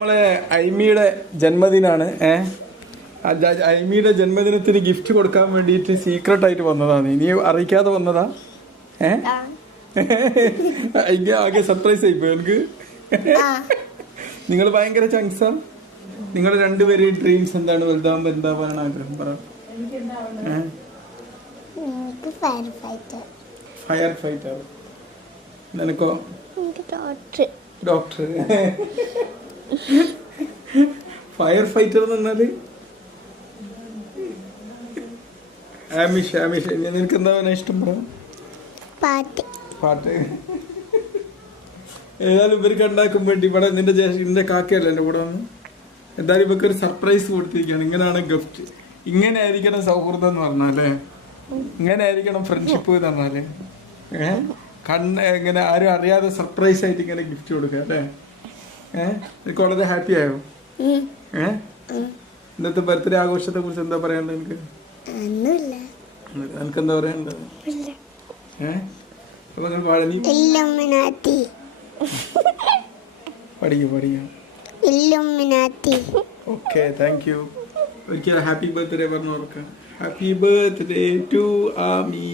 നമ്മളെ ഐമിയുടെ ജന്മദിനാണ്. ഐമിയുടെ ജന്മദിനത്തിന് ഗിഫ്റ്റ് കൊടുക്കാൻ വേണ്ടിയിട്ട് സീക്രട്ട് ആയിട്ട് വന്നതാണ്. ഇനി അറിയിക്കാതെ വന്നതാ. അതിന്റെ ആകെ സർപ്രൈസ് ആയിപ്പോ എനിക്ക്. നിങ്ങൾ ഭയങ്കര ചങ്സാ. നിങ്ങൾ രണ്ടുപേരും ഡ്രീംസ് എന്താണ്? വലുതാകുമ്പോ എന്താവാനാണ് ആഗ്രഹം? പറ. Fire fighter. നിനക്കോ? ഡോക്ടർ. ഫയർ ഫൈറ്റർ എന്ന് പറഞ്ഞാല് നിനക്ക് എന്താ ഇഷ്ടം? പറയാം. പാട്ട്. ഏതായാലും ഇവർക്ക് ഉണ്ടാക്കും വേണ്ടി ഇവിടെ നിന്റെ കാക്കയല്ല എന്റെ കൂടെ വന്ന്. എന്തായാലും ഇവർക്ക് ഒരു സർപ്രൈസ് കൊടുത്തിരിക്കുകയാണ്. ഇങ്ങനെയാണ് ഗിഫ്റ്റ്. ഇങ്ങനെ ആയിരിക്കണം സൗഹൃദം എന്ന് പറഞ്ഞാലേ. ഇങ്ങനെ ആയിരിക്കണം ഫ്രണ്ട്ഷിപ്പ് എന്ന് പറഞ്ഞാല്. ഇങ്ങനെ ആരും അറിയാതെ സർപ്രൈസ് ആയിട്ട് ഇങ്ങനെ ഗിഫ്റ്റ് കൊടുക്കുക അല്ലേ? എനിക്ക് വളരെ ഹാപ്പി ആയോ? ഇന്നത്തെ ബർത്ത്ഡേ ആഘോഷത്തെ കുറിച്ച് എന്താ പറയാനുള്ളത്? എനിക്ക് എന്താ പറയാനുള്ളത്? പഠിക്കാം. Okay, thank you. ഒരിക്കലും ഹാപ്പി ബർത്ത്ഡേ പറഞ്ഞു കൊടുക്കാം. Happy birthday to Ami.